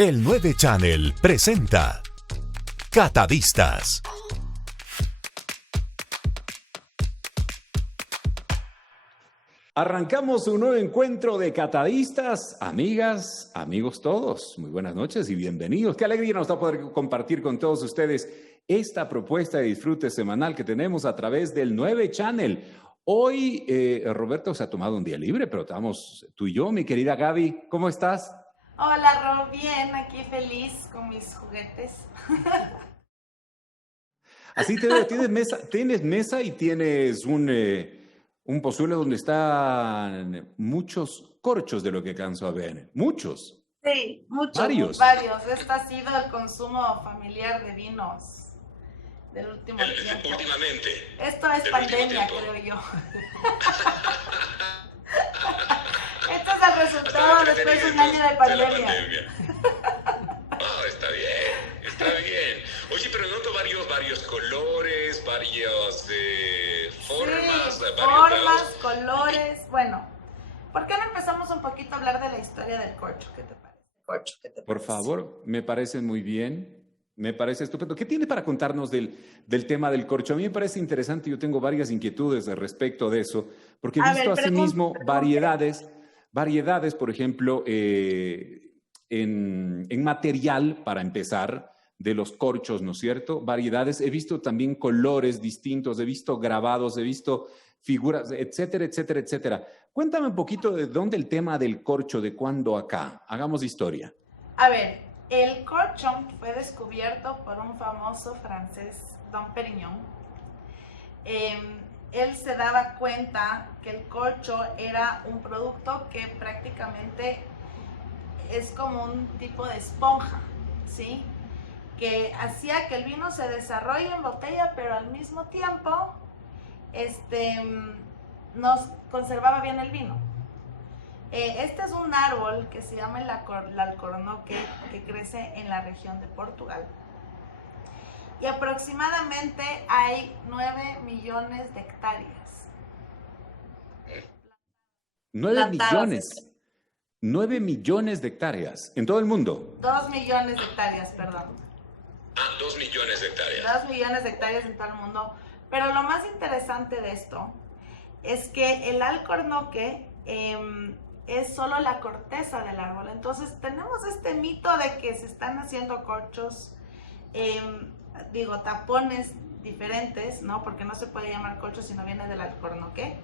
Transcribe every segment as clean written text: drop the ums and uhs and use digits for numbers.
El 9 Channel presenta Catadistas. Arrancamos un nuevo encuentro de catadistas, amigas, amigos todos. Muy buenas noches y bienvenidos. Qué alegría nos da poder compartir con todos ustedes esta propuesta de disfrute semanal que tenemos a través del 9 Channel. Hoy Roberto se ha tomado un día libre, pero estamos tú y yo, mi querida Gaby. ¿Cómo estás? Hola, Ro, bien, aquí feliz con mis juguetes. Así te veo, tienes mesa y tienes un pozuelo donde están muchos corchos de lo que alcanzo a ver. Muchos. Sí, muchos, varios. Este ha sido el consumo familiar de vinos del último tiempo. Últimamente. Esto es pandemia, creo yo. Esto es el resultado después de un año de pandemia. Está bien. Oye, pero noto varios colores, varias formas. Sí, formas, colores. Bueno, ¿por qué no empezamos un poquito a hablar de la historia del corcho? ¿Qué te parece? Por favor, me parece muy bien. Me parece estupendo. ¿Qué tiene para contarnos del tema del corcho? A mí me parece interesante. Yo tengo varias inquietudes respecto de eso, porque he visto asimismo variedades, por ejemplo, en material, para empezar, de los corchos, ¿no es cierto? Variedades. He visto también colores distintos, he visto grabados, he visto figuras, etcétera, etcétera, etcétera. Cuéntame un poquito de dónde el tema del corcho, de cuándo acá. Hagamos historia. A ver, el corcho fue descubierto por un famoso francés, Dom Perignon. Él se daba cuenta que el corcho era un producto que prácticamente es como un tipo de esponja, ¿sí? Que hacía que el vino se desarrolle en botella, pero al mismo tiempo nos conservaba bien el vino. Este es un árbol que se llama el alcornoque, que crece en la región de Portugal. Y aproximadamente hay 9 millones de hectáreas. 9 millones de hectáreas en todo el mundo. 2 millones de hectáreas, perdón. 2 millones de hectáreas. 2 millones de hectáreas en todo el mundo. Pero lo más interesante de esto es que el alcornoque es solo la corteza del árbol. Entonces tenemos este mito de que se están haciendo corchos, tapones diferentes, ¿no? Porque no se puede llamar corcho si no viene del alcornoque.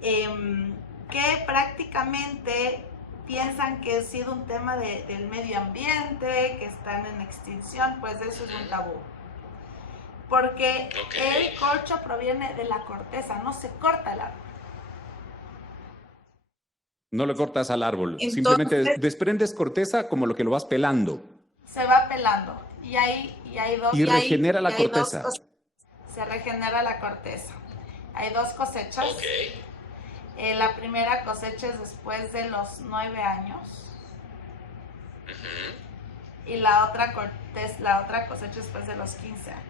Que prácticamente piensan que ha sido un tema del medio ambiente, que están en extinción, pues eso es un tabú. Porque el corcho proviene de la corteza, no se corta el árbol. No lo cortas al árbol, Entonces, simplemente desprendes corteza como lo que lo vas pelando. Se va pelando y regenera la corteza. Se regenera la corteza. Hay 2 cosechas. La primera cosecha es después de los 9 años. Y la otra cosecha después de los 15 años.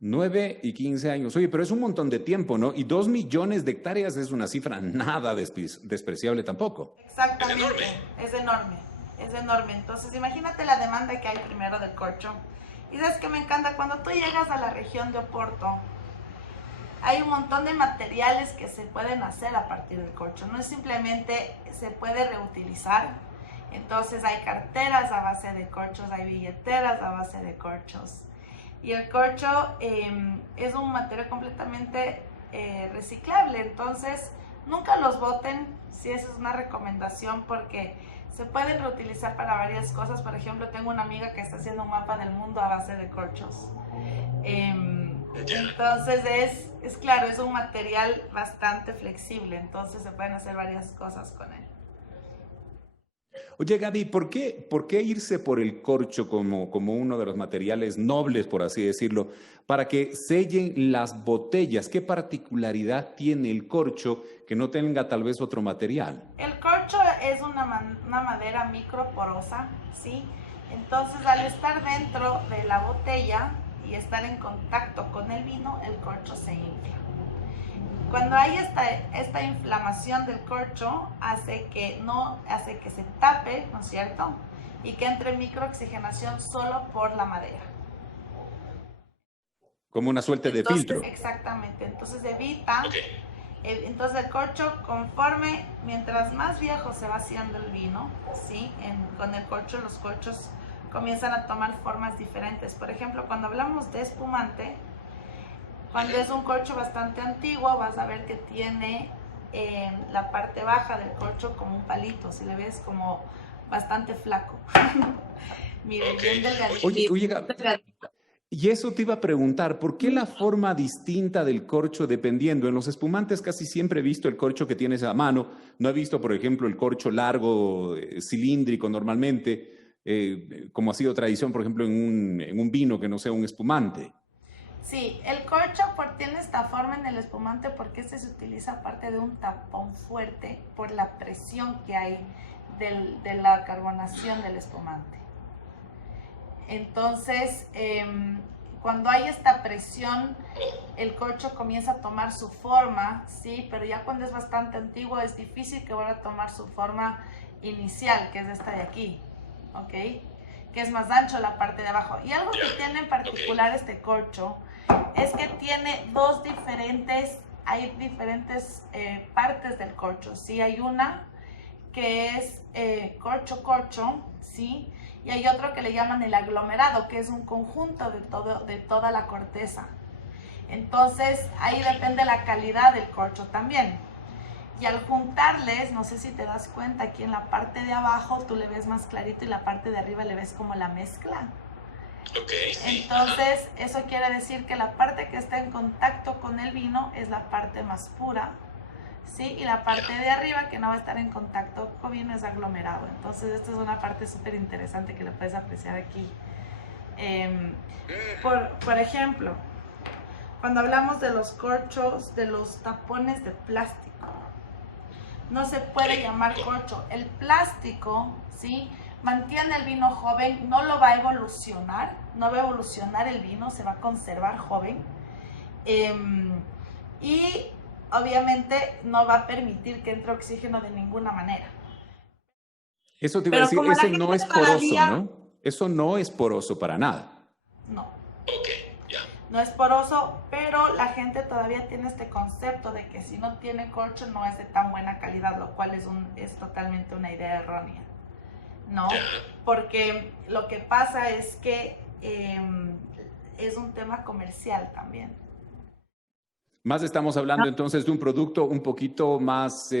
9 y 15 años. Oye, pero es un montón de tiempo, ¿no? Y 2 millones de hectáreas es una cifra nada despreciable tampoco. Exactamente. Es enorme. Entonces, imagínate la demanda que hay primero del corcho. Y sabes que me encanta, cuando tú llegas a la región de Oporto, hay un montón de materiales que se pueden hacer a partir del corcho. No es simplemente, se puede reutilizar. Entonces hay carteras a base de corchos, hay billeteras a base de corchos. Y el corcho es un material completamente reciclable. Entonces nunca los boten, si esa es una recomendación, porque se pueden reutilizar para varias cosas. Por ejemplo, tengo una amiga que está haciendo un mapa del mundo a base de corchos. Entonces es claro, es un material bastante flexible, entonces se pueden hacer varias cosas con él. Oye, Gaby, ¿por qué irse por el corcho como uno de los materiales nobles, por así decirlo, para que sellen las botellas? ¿Qué particularidad tiene el corcho que no tenga tal vez otro material? El corcho es una madera microporosa, ¿sí? Entonces, al estar dentro de la botella y estar en contacto con el vino, el corcho se infla. Cuando hay esta inflamación del corcho, hace que se tape, ¿no es cierto? Y que entre microoxigenación solo por la madera. Como una suerte de filtro. Exactamente, entonces evita, entonces el corcho mientras más viejo se va haciendo el vino, ¿sí? Con el corcho, los corchos comienzan a tomar formas diferentes. Por ejemplo, cuando hablamos de espumante, cuando es un corcho bastante antiguo, vas a ver que tiene la parte baja del corcho como un palito, si le ves como bastante flaco. Miren, bien delgadito. Oye, y eso te iba a preguntar, ¿por qué la forma distinta del corcho dependiendo? En los espumantes casi siempre he visto el corcho que tienes a mano, no he visto, por ejemplo, el corcho largo, cilíndrico normalmente, como ha sido tradición, por ejemplo, en un vino que no sea un espumante. Sí, el corcho tiene esta forma en el espumante porque se utiliza aparte de un tapón fuerte por la presión que hay de la carbonación del espumante. Entonces, cuando hay esta presión, el corcho comienza a tomar su forma, ¿sí? Pero ya cuando es bastante antiguo es difícil que vuelva a tomar su forma inicial, que es esta de aquí, ¿ok? Que es más ancho la parte de abajo. Y algo que tiene en particular este corcho es que tiene hay diferentes partes del corcho, ¿sí? Hay una que es corcho, ¿sí? Y hay otro que le llaman el aglomerado, que es un conjunto de toda la corteza. Entonces, ahí depende la calidad del corcho también. Y al juntarles, no sé si te das cuenta, aquí en la parte de abajo tú le ves más clarito y la parte de arriba le ves como la mezcla. Sí. Entonces, eso quiere decir que la parte que está en contacto con el vino es la parte más pura, ¿sí? Y la parte de arriba que no va a estar en contacto con vino es aglomerado. Entonces, esta es una parte súper interesante que lo puedes apreciar aquí. Por ejemplo, cuando hablamos de los corchos, de los tapones de plástico, no se puede llamar corcho. El plástico, ¿sí? Mantiene el vino joven, no lo va a evolucionar, no va a evolucionar el vino, se va a conservar joven. Y obviamente no va a permitir que entre oxígeno de ninguna manera. Eso te iba a decir, ese no es poroso, ¿no? Eso no es poroso para nada. No. No es poroso, pero la gente todavía tiene este concepto de que si no tiene corcho no es de tan buena calidad, lo cual es totalmente una idea errónea, ¿no? Porque lo que pasa es que es un tema comercial también. Más estamos hablando entonces de un producto un poquito más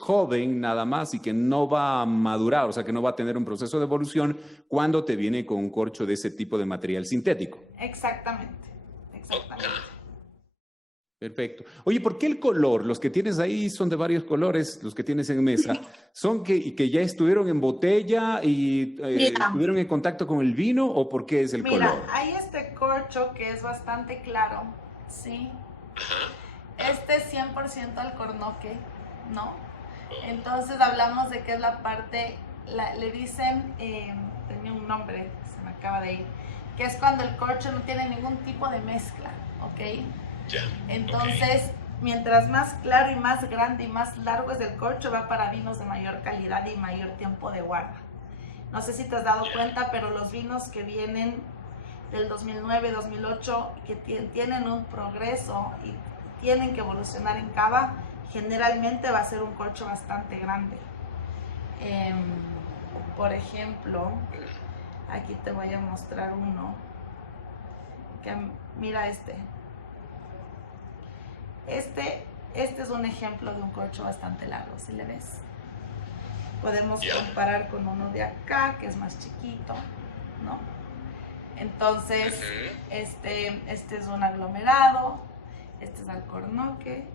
joven nada más y que no va a madurar, o sea que no va a tener un proceso de evolución cuando te viene con un corcho de ese tipo de material sintético. Exactamente. Perfecto. Oye, ¿por qué el color? Los que tienes ahí son de varios colores, los que tienes en mesa. ¿Son que ya estuvieron en botella y estuvieron en contacto con el vino o por qué es el color? Mira, hay este corcho que es bastante claro, ¿sí? Este es 100% alcornoque, ¿no? Entonces hablamos de que es la parte, le dicen, tenía un nombre, se me acaba de ir, que es cuando el corcho no tiene ningún tipo de mezcla, ¿ok? Entonces, mientras más claro y más grande y más largo es el corcho, va para vinos de mayor calidad y mayor tiempo de guarda. No sé si te has dado cuenta, pero los vinos que vienen del 2009, 2008, que tienen un progreso y tienen que evolucionar en cava, generalmente va a ser un corcho bastante grande. Por ejemplo, aquí te voy a mostrar uno, que mira este es un ejemplo de un corcho bastante largo, ¿sí le ves? Podemos comparar con uno de acá, que es más chiquito, ¿no? Entonces, este es un aglomerado, este es alcornoque.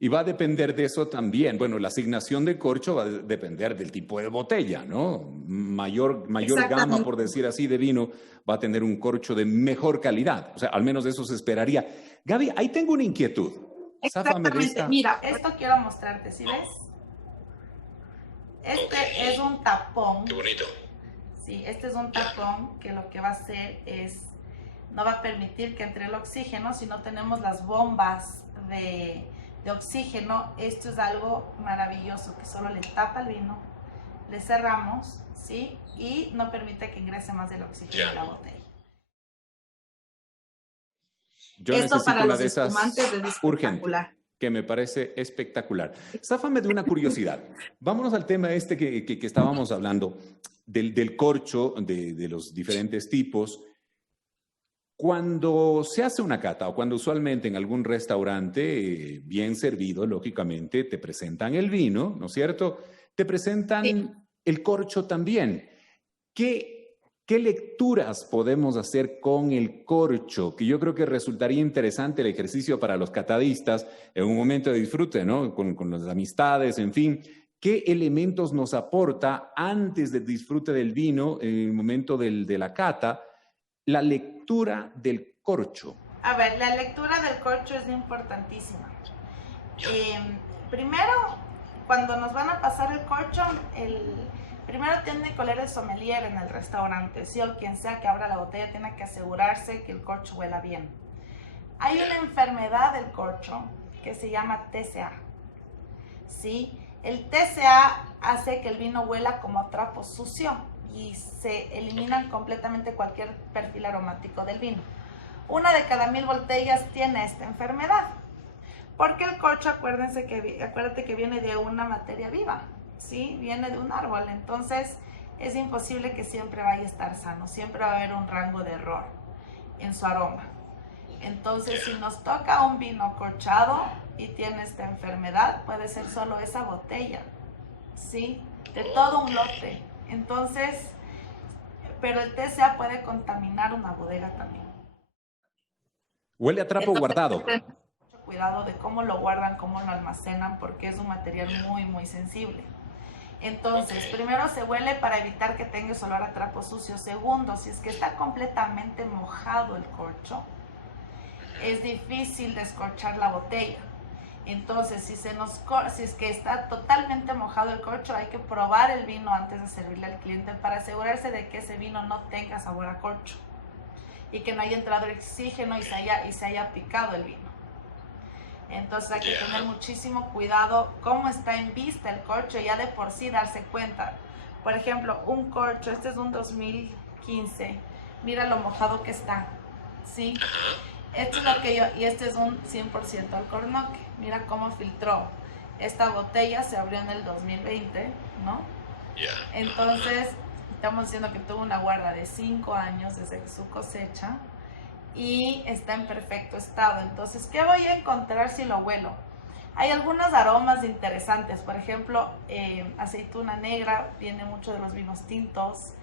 Y va a depender de eso también. Bueno, la asignación de corcho va a depender del tipo de botella, ¿no? Mayor gama, por decir así, de vino va a tener un corcho de mejor calidad. O sea, al menos eso se esperaría. Gaby, ahí tengo una inquietud. Exactamente. Mira, esto quiero mostrarte, ¿sí ves? Este es un tapón. Qué bonito. Sí, este es un tapón que lo que va a hacer es no va a permitir que entre el oxígeno. Si no tenemos las bombas de oxígeno, esto es algo maravilloso, que solo le tapa el vino, le cerramos, ¿sí? Y no permite que ingrese más del oxígeno en la botella. Yo Esto necesito para una los de esas espumantes es urgente, espectacular. que me parece espectacular. Záfame de una curiosidad. Vámonos al tema este que estábamos hablando, del corcho, de los diferentes tipos. Cuando se hace una cata o cuando usualmente en algún restaurante bien servido, lógicamente, te presentan el vino, ¿no es cierto? Te presentan el corcho también. ¿Qué lecturas podemos hacer con el corcho? Que yo creo que resultaría interesante el ejercicio para los catadistas en un momento de disfrute, ¿no? Con las amistades, en fin. ¿Qué elementos nos aporta antes del disfrute del vino, en el momento de la cata, la lectura del corcho? A ver, la lectura del corcho es importantísima. Primero, cuando nos van a pasar el corcho, primero tiene que oler el sommelier en el restaurante, ¿sí? O quien sea que abra la botella tiene que asegurarse que el corcho huela bien. Hay una enfermedad del corcho que se llama TCA, ¿sí? El TCA hace que el vino huela como trapo sucio y se eliminan completamente cualquier perfil aromático del vino. 1 de cada 1000 botellas tiene esta enfermedad, porque el corcho, acuérdate que viene de una materia viva, ¿sí? Viene de un árbol, entonces es imposible que siempre vaya a estar sano, siempre va a haber un rango de error en su aroma. Entonces, si nos toca un vino corchado y tiene esta enfermedad, puede ser solo esa botella, ¿sí? De todo un lote. Entonces, pero el TCA puede contaminar una bodega también. Huele a trapo guardado. Mucho cuidado de cómo lo guardan, cómo lo almacenan, porque es un material muy, muy sensible. Entonces, primero se huele para evitar que tenga olor a trapo sucio. Segundo, si es que está completamente mojado el corcho, es difícil descorchar la botella. Entonces, si es que está totalmente mojado el corcho, hay que probar el vino antes de servirle al cliente para asegurarse de que ese vino no tenga sabor a corcho y que no haya entrado el oxígeno y se haya picado el vino. Entonces hay que tener muchísimo cuidado cómo está en vista el corcho, ya de por sí darse cuenta. Por ejemplo, un corcho, este es un 2015, mira lo mojado que está, ¿sí? Esto es lo que y este es un 100% alcornoque. Mira cómo filtró. Esta botella se abrió en el 2020, ¿no? Entonces, estamos diciendo que tuvo una guarda de 5 años desde su cosecha y está en perfecto estado. Entonces, ¿qué voy a encontrar si lo huelo? Hay algunos aromas interesantes. Por ejemplo, aceituna negra, viene mucho de los vinos tintos.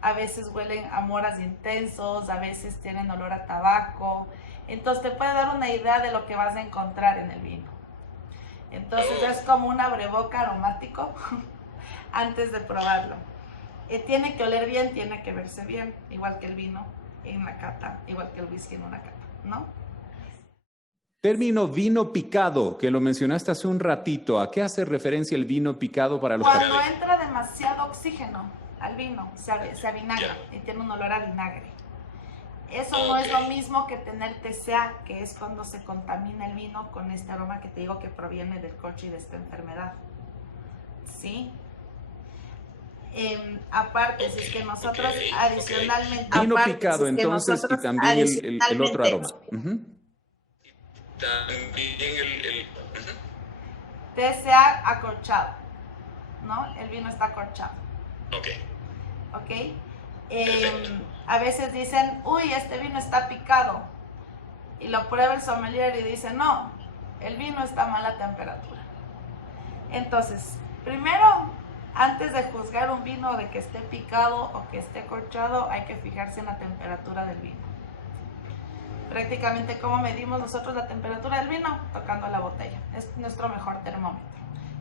A veces huelen a moras intensos, a veces tienen olor a tabaco. Entonces te puede dar una idea de lo que vas a encontrar en el vino. Entonces es como un abreboca aromático antes de probarlo. Tiene que oler bien, tiene que verse bien, igual que el vino en la cata, igual que el whisky en una cata, ¿no? Término vino picado, que lo mencionaste hace un ratito. ¿A qué hace referencia el vino picado para los Cuando entra demasiado oxígeno al vino, se avinagra y tiene un olor a vinagre. Eso no es lo mismo que tener TCA, que es cuando se contamina el vino con este aroma que te digo que proviene del corcho y de esta enfermedad. ¿Sí? Aparte, si es que nosotros adicionalmente... Vino aparte, picado, si es que entonces, y también el otro aroma. También TCA acorchado, ¿no? El vino está acorchado. ¿Ok? A veces dicen, uy, este vino está picado. Y lo prueba el sommelier y dice, no, el vino está a mala temperatura. Entonces, primero, antes de juzgar un vino de que esté picado o que esté corchado, hay que fijarse en la temperatura del vino. Prácticamente, ¿cómo medimos nosotros la temperatura del vino? Tocando la botella. Es nuestro mejor termómetro.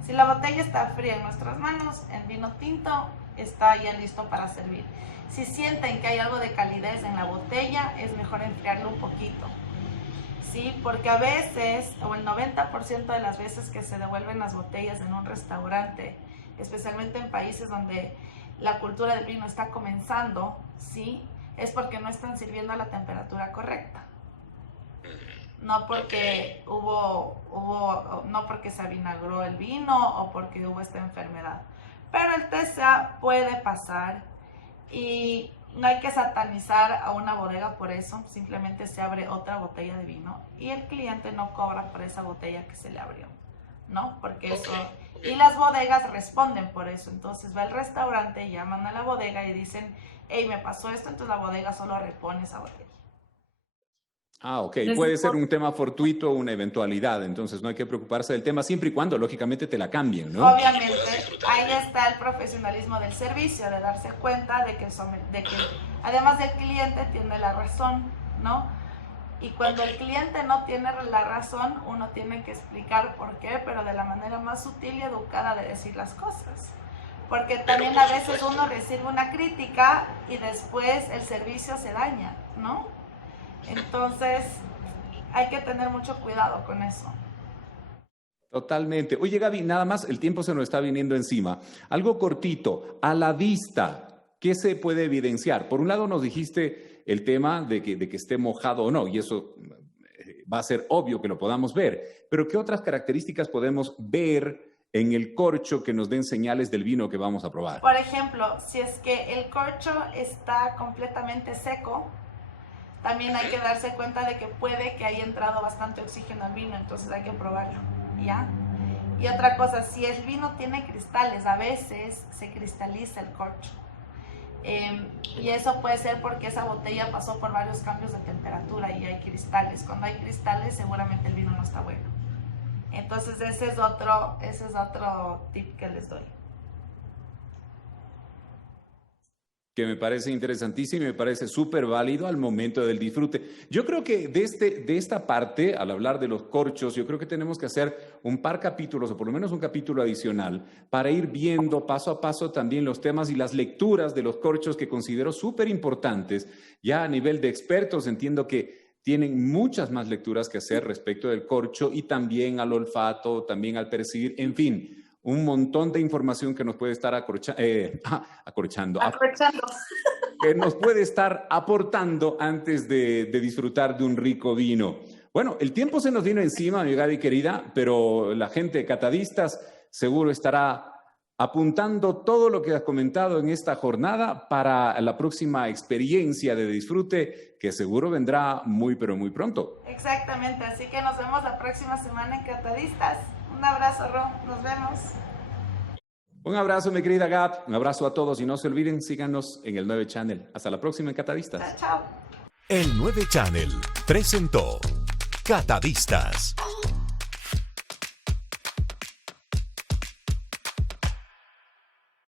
Si la botella está fría en nuestras manos, el vino tinto está ya listo para servir. Si sienten que hay algo de calidez en la botella, es mejor enfriarlo un poquito. ¿Sí? Porque a veces, o el 90% de las veces que se devuelven las botellas en un restaurante, especialmente en países donde la cultura del vino está comenzando, ¿sí? es porque no están sirviendo a la temperatura correcta. No porque no porque se avinagró el vino o porque hubo esta enfermedad. Pero el TSA puede pasar y no hay que satanizar a una bodega por eso. Simplemente se abre otra botella de vino y el cliente no cobra por esa botella que se le abrió, ¿no? Porque eso... Y las bodegas responden por eso. Entonces va al restaurante, llaman a la bodega y dicen, hey, me pasó esto, entonces la bodega solo repone esa botella. Ah, ok. Puede ser un tema fortuito o una eventualidad, entonces no hay que preocuparse del tema siempre y cuando, lógicamente, te la cambien, ¿no? Obviamente, ahí está el profesionalismo del servicio, de darse cuenta de que además del cliente tiene la razón, ¿no? Y cuando el cliente no tiene la razón, uno tiene que explicar por qué, pero de la manera más sutil y educada de decir las cosas. Porque también a veces uno recibe una crítica y después el servicio se daña, ¿no? Entonces, hay que tener mucho cuidado con eso. Totalmente. Oye, Gaby, nada más, el tiempo se nos está viniendo encima. Algo cortito, a la vista, ¿qué se puede evidenciar? Por un lado nos dijiste el tema de que esté mojado o no, y eso va a ser obvio que lo podamos ver. Pero ¿qué otras características podemos ver en el corcho que nos den señales del vino que vamos a probar? Por ejemplo, si es que el corcho está completamente seco, también hay que darse cuenta de que puede que haya entrado bastante oxígeno al vino, entonces hay que probarlo, ¿ya? Y otra cosa, si el vino tiene cristales, a veces se cristaliza el corcho. Y eso puede ser porque esa botella pasó por varios cambios de temperatura y hay cristales. Cuando hay cristales, seguramente el vino no está bueno. Entonces ese es otro tip que les doy. Que me parece interesantísimo y me parece súper válido al momento del disfrute. Yo creo que de esta parte, al hablar de los corchos, yo creo que tenemos que hacer un par capítulos, o por lo menos un capítulo adicional, para ir viendo paso a paso también los temas y las lecturas de los corchos que considero súper importantes. Ya a nivel de expertos entiendo que tienen muchas más lecturas que hacer respecto del corcho y también al olfato, también al percibir, en fin, un montón de información que nos puede estar acorchando. Que nos puede estar aportando antes de disfrutar de un rico vino. Bueno, el tiempo se nos vino encima, mi Gaby querida, pero la gente de Catadistas seguro estará apuntando todo lo que has comentado en esta jornada para la próxima experiencia de disfrute que seguro vendrá muy, pero muy pronto. Exactamente, así que nos vemos la próxima semana en Catadistas. Un abrazo, Ro, nos vemos. Un abrazo, mi querida Gab, un abrazo a todos y no se olviden, síganos en el 9 Channel. Hasta la próxima en Catadistas. Chao, chao. El 9 Channel presentó Catadistas.